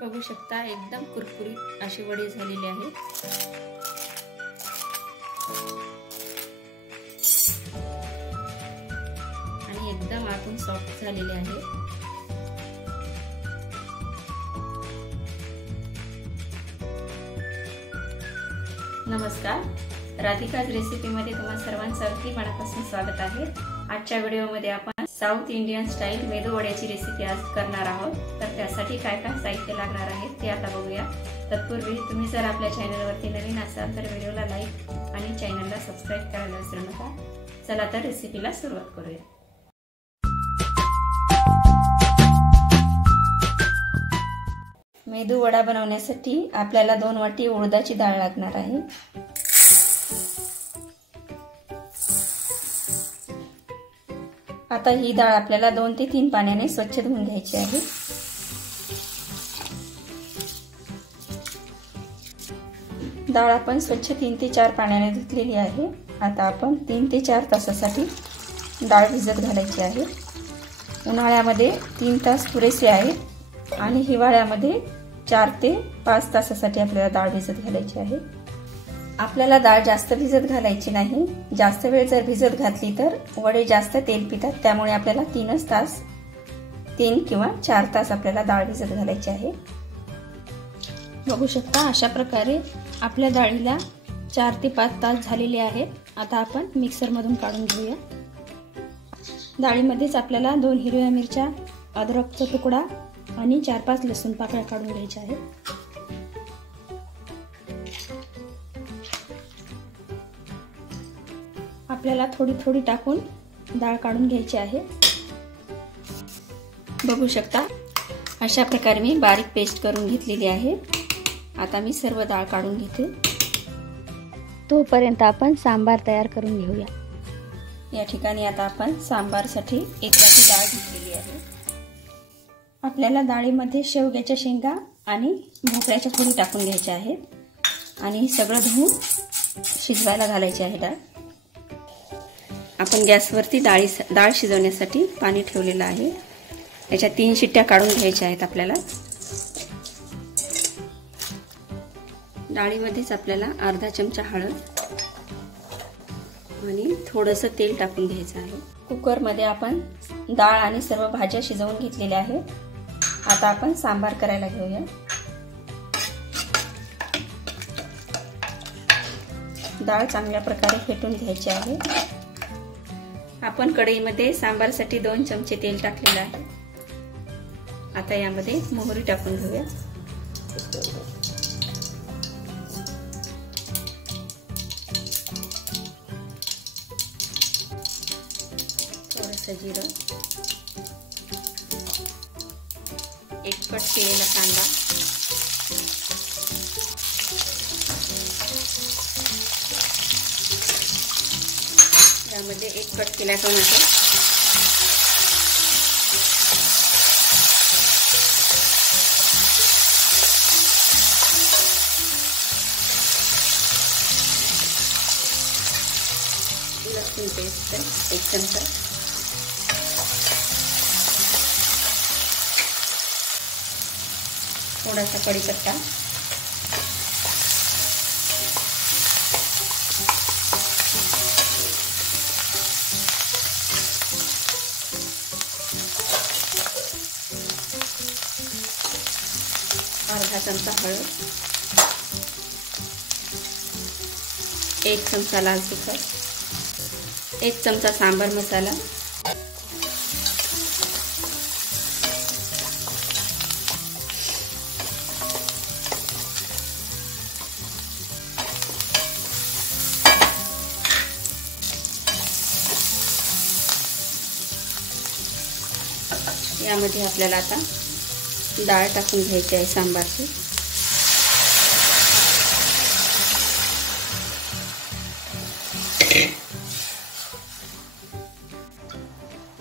बघू शकता एकदम कुरकुरीत असे वडे झालेले आहेत। आणि एकदम आतून सॉफ्ट झालेले आहे। नमस्कार, राधिकाज रेसिपीमध्ये तुम्हा सर्वांचं अगदी मनापासून स्वागत आहे। आजच्या व्हिडिओमध्ये आपण साऊथ इंडियन स्टाईल मेदू वड्याची रेसिपी आज करणार आहोत। तर त्यासाठी काय काय साहित्य लागणार आहे ते आता बघूया। तत्पूर्वी तुम्ही जर आपल्या चॅनलवरती नवीन असाल तर व्हिडिओला लाईक आणि चॅनलला सबस्क्राइब करायला विसरू नका। चला तर रेसिपीला सुरुवात करूया। मेदू वडा बनवण्यासाठी आपल्याला 2 वाटी उडदाची डाळ लागणार आहे। आता ही डाळ आपल्याला 2 ते 3 पाण्याने स्वच्छ धुवून घ्यायची आहे। डाळ आपण स्वच्छ 3 ते 4 पाण्याने धुतलेली आहे। आता आपण 3 ते 4 तासासाठी डाळ भिजत घालायची आहे। उन्हाळ्यामध्ये 3 तास पुरेसे आहेत आणि हिवाळ्यामध्ये 4 ते 5 तासासाठी आपल्याला डाळ भिजत घालायची आहे। आपल्याला डाळ जास्त भिजत घालायची नाही। जास्त वेळ जर भिजत घातली तर वडे जास्त तेल पितात, त्यामुळे आपल्याला 3 किंवा 4 तास आपल्याला डाळ भिजत घालायची आहे। बघू शकता अशा प्रकारे आपल्या डाळीला 4 ते 5 तास झालेले आहेत। आता आपण मिक्सर मधून काढून घेऊया। डाळीमध्येच आपल्याला 2 हिरव्या मिरच्या, अद्रकचा तुकडा आणि 4-5 लसूण पाकळ्या काढून घ्यायच्या आहेत। आपल्याला थोडी थोडी टाकून डाळ काढून घ्यायची आहे। बघू शकता अशा प्रकारे मी बारीक पेस्ट करून घेतलेली आहे। आता मी सर्व डाळ काढून घेते। तोपर्यंत आपण सांबार तयार करून घेऊया। या ठिकाणी आता आपण सांबारसाठी 1 वाटी डाळ घेतलेली आहे। आपल्याला डाळीमध्ये शेवग्याच्या शेंगा आणि भोपळ्याच्या फोडी टाकून घ्यायच्या आहेत आणि सगळं धुवून शिजवायला घालायचे आहे डाळ। आपण गॅसवरती डाळ शिजवण्यासाठी पाणी ठेवलेलं आहे। याच्या 3 शिट्ट्या काढून घ्यायच्या आहेत आपल्याला। डाळीमध्येच आपल्याला अर्धा चमचा हळद आणि थोडंसं तेल टाकून घ्यायचं आहे। कुकरमध्ये आपण डाळ आणि सर्व भाज्या शिजवून घेतलेल्या आहेत। आता आपण सांबार करायला घेऊया। डाळ चांगल्या प्रकारे फेटून घ्यायची आहे। आपण कढईमध्ये सांबारसाठी 2 चमचे तेल टाकलेले आहे। आता यामध्ये मोहरी टाकून घेऊया। थोडंसं जिरं, 1 कट केलेला कांदा, यामध्ये 1 कट केला टोमॅटो, लसूण पेस्ट 1 चमचा, थोडासा कढीपत्ता, अर्धा चमचा हळद, 1 चमचा लाल तिखट, 1 चमचा सांबार मसाला, यामध्ये आपल्याला आता डाळ टाकून घ्यायची आहे सांबारची।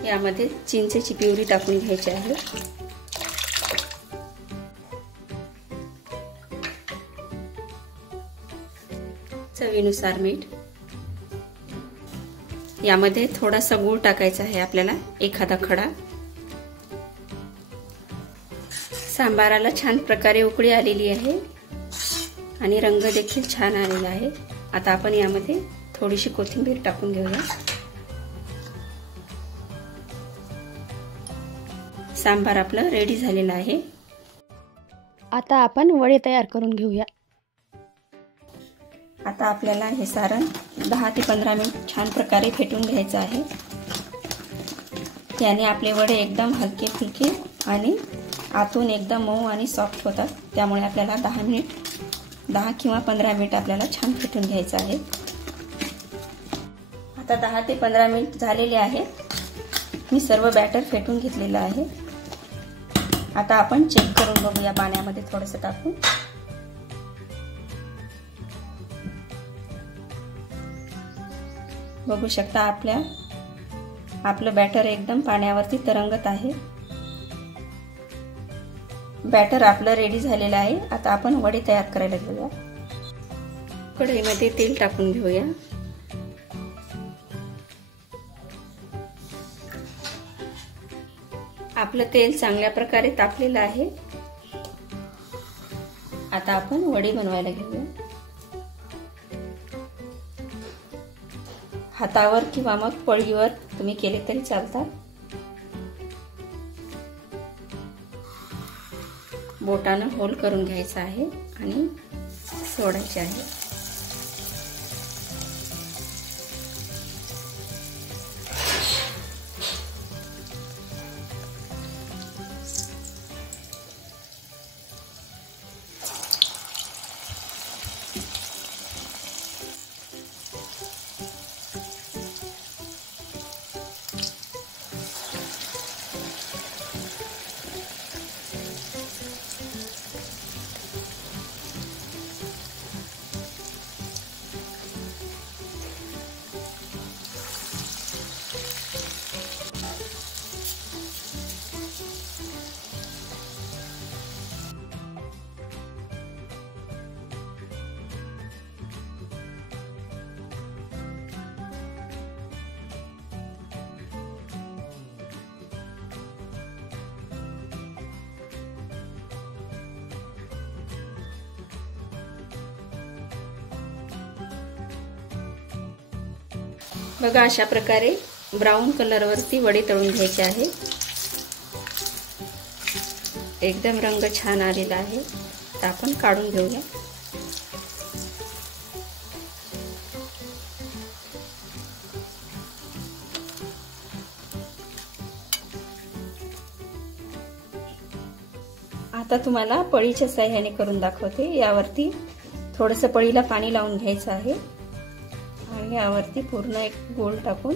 यामध्ये चिंचेची प्युरी टाकून घ्यायची आहे। चवीनुसार मीठ, यामध्ये थोडासा गूळ टाकायचा आहे आपल्याला, एखादा खडा, सांबाराला छान प्रकारे उकळी आलेली आहे आणि रंग देखील छान आलेला आहे। आता आपण यामध्ये थोडीशी कोथिंबीर टाकून घेऊया। सांबार आपलं रेडी झालेलं आहे। आता आपण वडे तयार करून घेऊया। आता आपल्याला हे सारण 10 ते 15 मिनिट छान प्रकारे फेटून घ्यायचं आहे। याने आपले वडे एकदम हलके फुलके आणि आतून एकदम मऊ आणि सॉफ्ट होतात। त्यामुळे आपल्याला 10 किंवा 15 मिनिट आपल्याला छान फेटून घ्यायचं आहे। आता 10 ते 15 मिनिट झालेले आहेत। मी सर्व बॅटर फेटून घेतलेलं आहे। आता आपण चेक करून बघूया पाण्यामध्ये थोडंसं टाकून। बघू शकता आपलं बॅटर एकदम पाण्यावरती तरंगत आहे। बॅटर आपलं रेडी झालेलं आहे। आता आपण वडे तयार करायला घेऊया। कढईमध्ये तेल टाकून घेऊया। आपलं तेल चांगल्या प्रकारे तापलेलं आहे। आता आपण वडी बनवायला घेऊया। हातावर किंवा मग पळीवर तुम्ही केले तरी चालतात। बोटानं होल करून घ्यायचं आहे आणि सोडायचे आहे। बघा अशा प्रकारे ब्राऊन कलरवरती वडे तळून घ्यायचे आहे। एकदम रंग छान आलेला आहे। आता आपण काढून घेऊया। आता तुम्हाला पळीच्या साहाय्याने करून दाखवते। यावरती थोडंसं पळीला पाणी लावून घ्यायचं आहे आणि यावरती पूर्ण एक गोल टाकून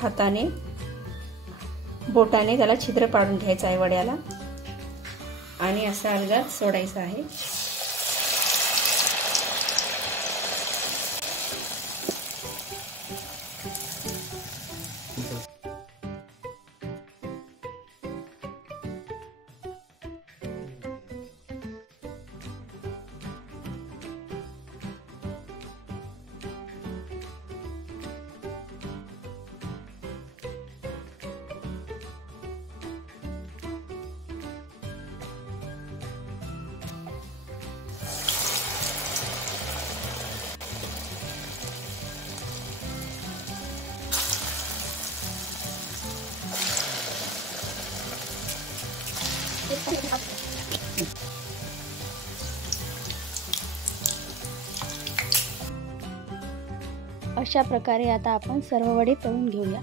हाताने बोटाने त्याला छिद्र पाडून घ्यायचं आहे वड्याला आणि असा अलगद सोडायचा आहे। अशा प्रकारे आता आपण सर्व वडे तळून घेऊया।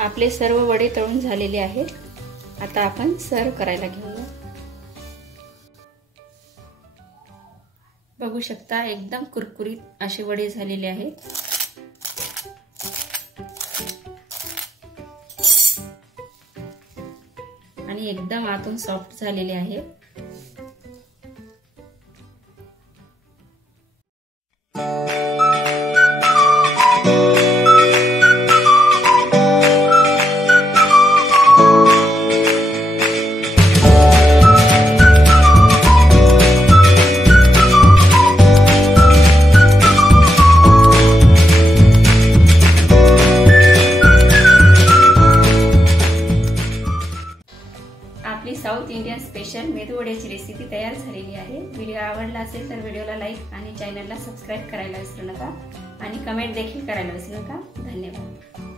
आपले सर्व वडे तळून झालेले आहेत। आता आपण सर्व करायला घेऊया। बघू शकता एकदम कुरकुरीत असे वडे झालेले आहेत। आणि एकदम आतून सॉफ्ट झालेले आहे। आपली साऊथ इंडियन स्पेशल मेदूवड्याची रेसिपी तयार झालेली आहे। व्हिडिओ आवडला असेल तर व्हिडिओला लाईक आणि चॅनलला सबस्क्राईब करायला विसरू नका आणि कमेंट देखील करायला विसरू नका। धन्यवाद।